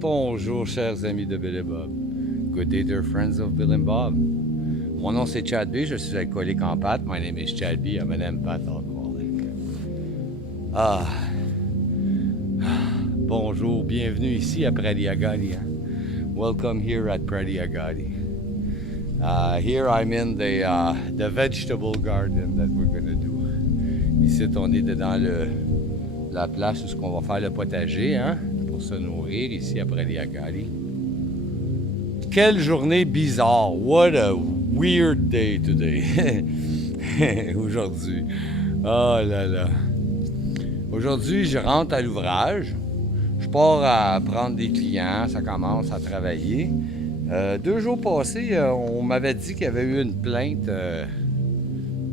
Bonjour, chers amis de Bill et Bob. Good day, dear friends of Bill and Bob. Mon nom c'est Chad B. Je suis alcoolique en pâte. My name is Chad B. I'm an empath alcoholic. Ah. Bonjour, bienvenue ici à Prati Agadi. Welcome here at Prati Agadi. Here I'm in the vegetable garden that we're gonna do. Ici, on est dans la place où on va faire le potager, hein, pour se nourrir ici à Prati Agadi. Quelle journée bizarre! What a weird day today! Aujourd'hui. Oh là là. Aujourd'hui, je rentre à l'ouvrage. Je pars à prendre des clients. Ça commence à travailler. 2 jours passés, on m'avait dit qu'il y avait eu une plainte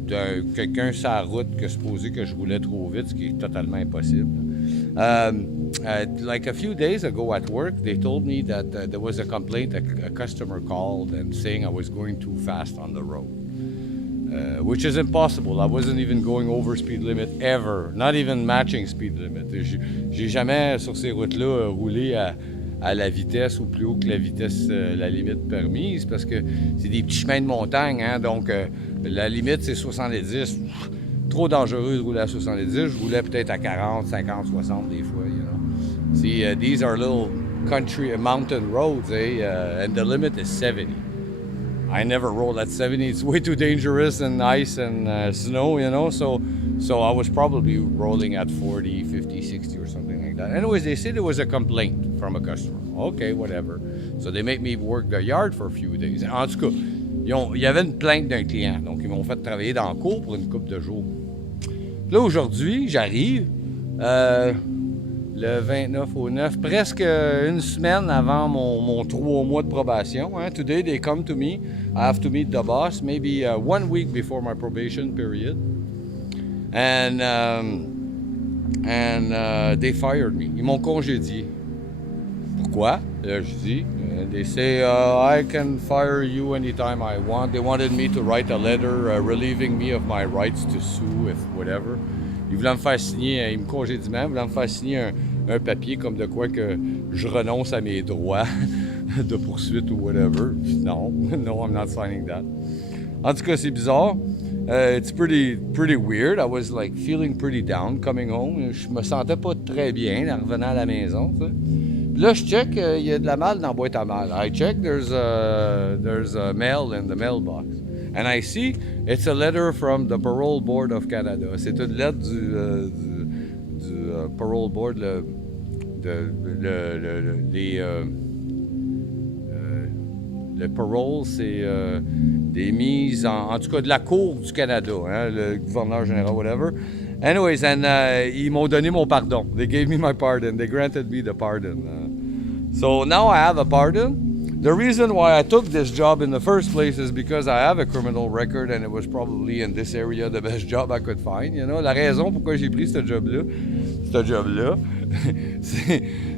de quelqu'un sur la route que supposé que je roulais trop vite, ce qui est totalement impossible. Like a few days ago at work, they told me that there was a complaint, a customer called and saying I was going too fast on the road, which is impossible. I wasn't even going over speed limit ever, not even matching speed limit. J'ai jamais sur ces routes-là roulé à la vitesse ou plus haut que la vitesse, la limite permise, parce que c'est des petits chemins de montagne, hein, donc la limite c'est 70. Trop dangereux de rouler à 70. Je roulais peut-être à 40, 50, 60 des fois, you know. See, these are little country, mountain roads, and the limit is 70. I never roll at 70. It's way too dangerous in ice and snow, you know, so I was probably rolling at 40, 50, 60 or something like that. Anyways, they said there was a complaint from a customer. Okay, whatever. So they made me work the yard for a few days. En tout cas, il y avait une plainte d'un client, donc ils m'ont fait travailler dans le cours pour une couple de jours. Puis là, aujourd'hui, j'arrive le 29 au 9, presque une semaine avant mon 3 mois de probation. Hein. Today, they come to me. I have to meet the boss, maybe 1 week before my probation period. And they fired me. Ils m'ont congédié. Pourquoi? Là, je dis, they say, I can fire you anytime I want. They wanted me to write a letter relieving me of my rights to sue, if whatever. Ils voulaient me faire signer, ils me congédient même, ils voulaient me faire signer un papier comme de quoi que je renonce à mes droits de poursuite ou whatever. Non, no, I'm not signing that. En tout cas, c'est bizarre. It's pretty weird. I was like feeling pretty down coming home. Je me sentais pas très bien en revenant à la maison. Tu sais. Puis là, je check, il y a de la malle dans la boîte à mal. I check, there's a mail in the mailbox. And I see, it's a letter from the Parole Board of Canada. C'est une lettre du Parole Board, le parole, c'est des mises en tout cas de la Cour du Canada, hein, le gouverneur général, whatever. Anyways, and ils m'ont donné mon pardon. They gave me my pardon. They granted me the pardon. So now I have a pardon. The reason why I took this job in the first place is because I have a criminal record and it was probably in this area the best job I could find. You know, la raison pourquoi j'ai pris ce job-là,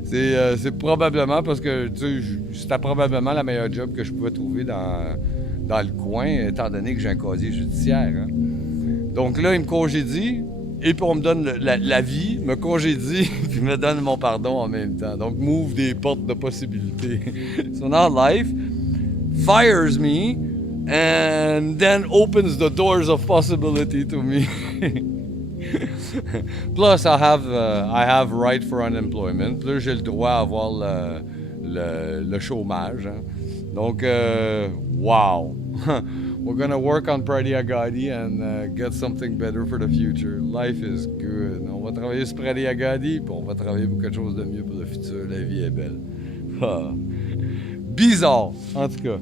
c'est probablement parce que c'était probablement la meilleure job que je pouvais trouver dans le coin, étant donné que j'ai un casier judiciaire. Hein. Donc là, il me congédie, et puis on me donne la vie, me congédie, puis me donne mon pardon en même temps. Donc, m'ouvre des portes de possibilités. So now life fires me, and then opens the doors of possibility to me. Plus, I have right for unemployment. Plus, j'ai le droit à avoir le chômage. Hein. Donc, wow. We're gonna work on Prati Agadi and get something better for the future. Life is good. On va travailler sur Prati Agadi, puis on va travailler pour quelque chose de mieux pour le futur. La vie est belle. Bizarre, en tout cas.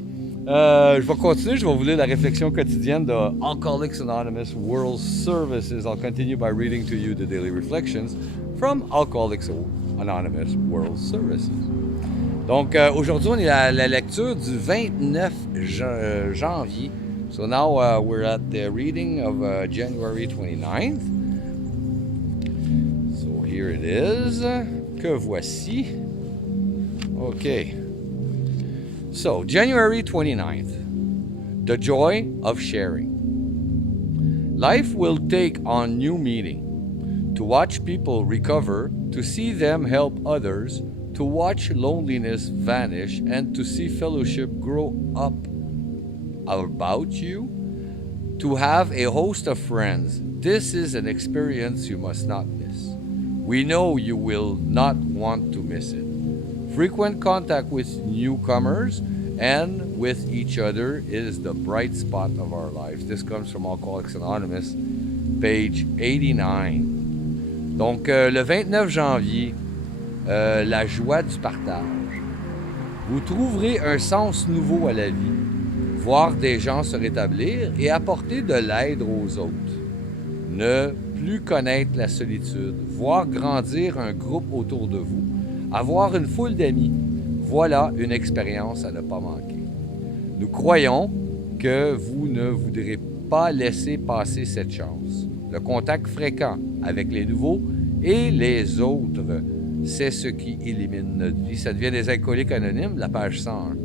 Je vais continuer, je vais vous lire la réflexion quotidienne de Alcoholics Anonymous World Services. I'll continue by reading to you the daily reflections from Alcoholics Anonymous World Services. Donc, aujourd'hui, on est à la lecture du 29 janvier. So now we're at the reading of January 29th. So here it is. Que voici. Okay. So, January 29th. The joy of sharing. Life will take on new meaning. To watch people recover, to see them help others, to watch loneliness vanish and to see fellowship grow up about you, to have a host of friends. This is an experience you must not miss. We know you will not want to miss it. Frequent contact with newcomers and with each other is the bright spot of our lives. This comes from Alcoholics Anonymous, page 89. Donc, le 29 janvier, la joie du partage. Vous trouverez un sens nouveau à la vie, voir des gens se rétablir et apporter de l'aide aux autres. Ne plus connaître la solitude, voir grandir un groupe autour de vous, avoir une foule d'amis. Voilà une expérience à ne pas manquer. Nous croyons que vous ne voudrez pas laisser passer cette chance. Le contact fréquent avec les nouveaux et les autres, c'est ce qui élimine notre vie. Ça devient des alcooliques anonymes, la page 101.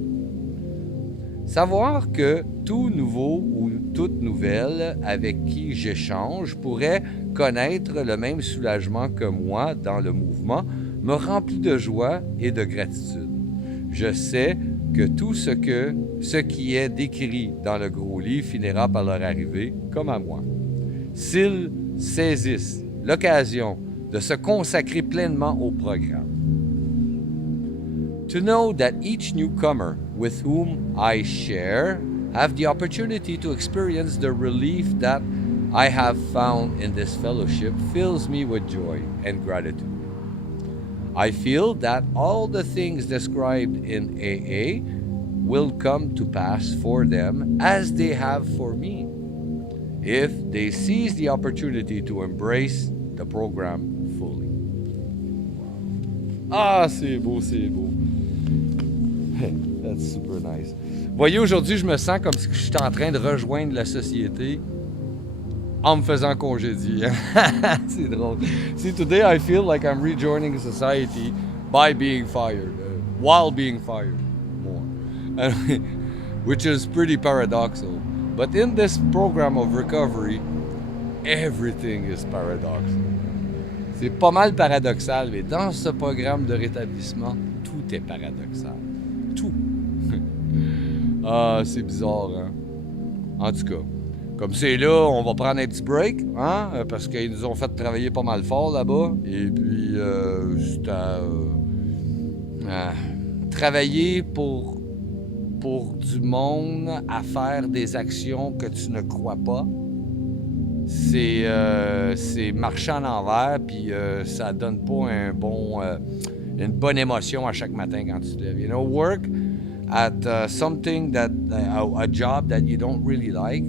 Savoir que tout nouveau ou toute nouvelle avec qui j'échange pourrait connaître le même soulagement que moi dans le mouvement me remplit de joie et de gratitude. Je sais que tout ce qui est décrit dans le gros livre finira par leur arriver, comme à moi. S'ils saisissent l'occasion de se consacrer pleinement au programme. To know that each newcomer with whom I share have the opportunity to experience the relief that I have found in this fellowship fills me with joy and gratitude. I feel that all the things described in AA will come to pass for them as they have for me, if they seize the opportunity to embrace the program fully. Ah, c'est beau, c'est beau. That's super nice. Voyez, aujourd'hui, je me sens comme si je suis en train de rejoindre la société en me faisant congédier. C'est drôle. See, today I feel like I'm rejoining society by being fired, while being fired more, which is pretty paradoxical. But in this program of recovery, everything is paradoxical. C'est pas mal paradoxal, mais dans ce programme de rétablissement, tout est paradoxal. Tout. Ah, c'est bizarre, hein? En tout cas, comme c'est là, on va prendre un petit break, hein? Parce qu'ils nous ont fait travailler pas mal fort là-bas. Et puis, travailler pour du monde à faire des actions que tu ne crois pas, c'est marcher en envers, puis ça donne pas une bonne émotion à chaque matin quand tu te lèves. You know, work at something that, a job that you don't really like,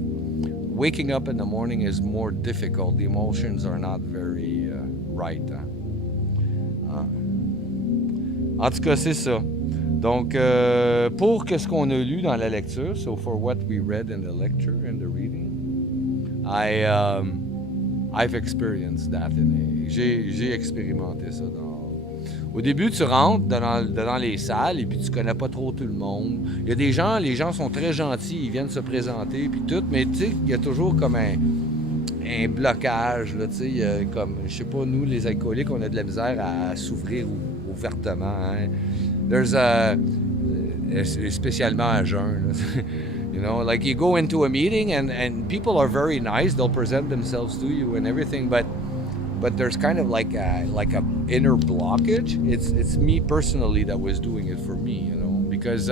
waking up in the morning is more difficult. The emotions are not very right. Hein? En tout cas, c'est ça. Donc, pour ce qu'on a lu dans la lecture, so for what we read in the lecture, in the reading, I've experienced that. J'ai expérimenté ça. Au début, tu rentres dans les salles et puis tu connais pas trop tout le monde. Il y a des gens, les gens sont très gentils, ils viennent se présenter puis tout, mais tu sais, il y a toujours comme un blocage, là, tu sais, comme, je sais pas, nous, les alcooliques, on a de la misère à s'ouvrir ouvertement. Hein. There's spécialement à jeun, là. You know, like you go into a meeting and people are very nice, they'll present themselves to you and everything, but there's kind of like a inner blockage. It's me personally that was doing it for me, you know, because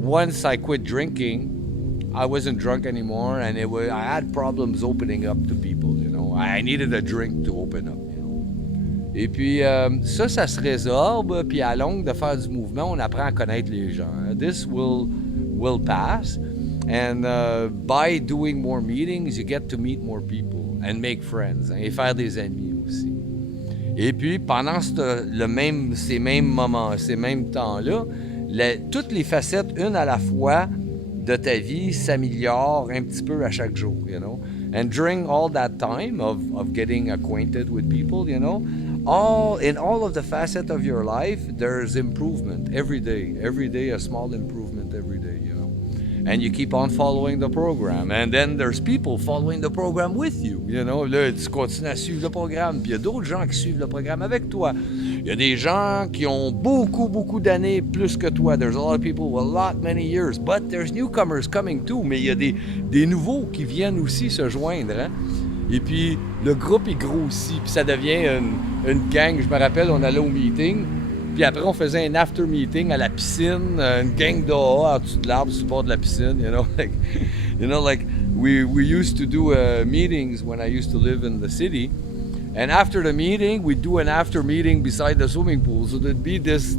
once I quit drinking, I wasn't drunk anymore, and I had problems opening up to people, you know. I needed a drink to open up, you know. Et puis ça se résorbe, puis à longue de faire du mouvement, on apprend à connaître les gens. This will pass, and by doing more meetings, you get to meet more people and make friends, hein, et faire des amis aussi. Et puis, pendant ces mêmes moments, ces mêmes temps-là, toutes les facettes, une à la fois, de ta vie s'améliorent un petit peu à chaque jour, you know. And during all that time of getting acquainted with people, you know, in all of the facets of your life, there's improvement every day a small improvement every day, you know. and you keep on following the program. And then there's people following the program with you. You know, là, tu continues à suivre le programme. Puis il y a d'autres gens qui suivent le programme avec toi. Il y a des gens qui ont beaucoup d'années plus que toi. There's a lot of people with many years. But there's newcomers coming too. Mais il y a des nouveaux qui viennent aussi se joindre. Hein? Et puis, le groupe est grossi. Puis ça devient une gang. Je me rappelle, on allait au meeting. Puis après, on faisait un after meeting à la piscine. Une gang dehors, en dessous de l'arbre, sur le bord de la piscine. Like we used to do meetings when I used to live in the city. And after the meeting, we'd do an after meeting beside the swimming pool. So there'd be this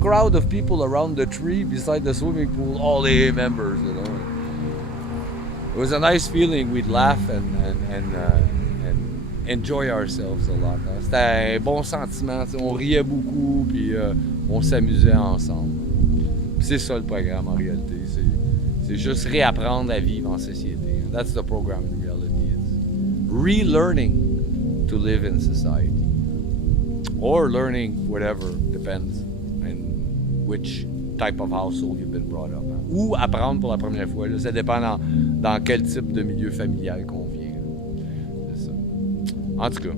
crowd of people around the tree beside the swimming pool, all AA members, you know. It was a nice feeling. We'd laugh and enjoy ourselves a lot. C'était un bon sentiment. On riait beaucoup, puis on s'amusait ensemble. Puis c'est ça le programme en réalité. C'est juste réapprendre à vivre en société. That's the program in reality. It's relearning to live in society, or learning whatever, depends in which type of household you've been brought up. Hein? Ou apprendre pour la première fois, là, ça dépend dans quel type de milieu familial qu'on vient. C'est ça. En tout cas,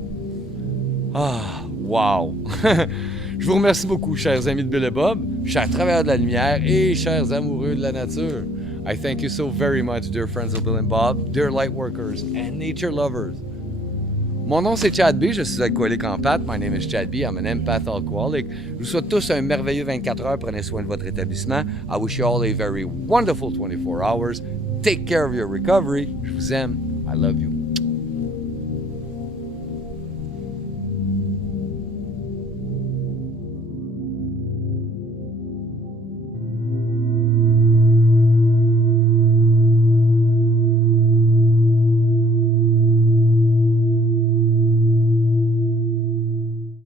wow! Je vous remercie beaucoup, chers amis de Bill et Bob, chers travailleurs de la lumière et chers amoureux de la nature. I thank you so very much, dear friends of Bill and Bob, dear light workers and nature lovers. Mon nom c'est Chad B, je suis alcoolique en pâte. My name is Chad B, I'm an empath alcoholic. Je vous souhaite tous un merveilleux 24 heures. Prenez soin de votre établissement. I wish you all a very wonderful 24 hours. Take care of your recovery. Je vous aime. I love you.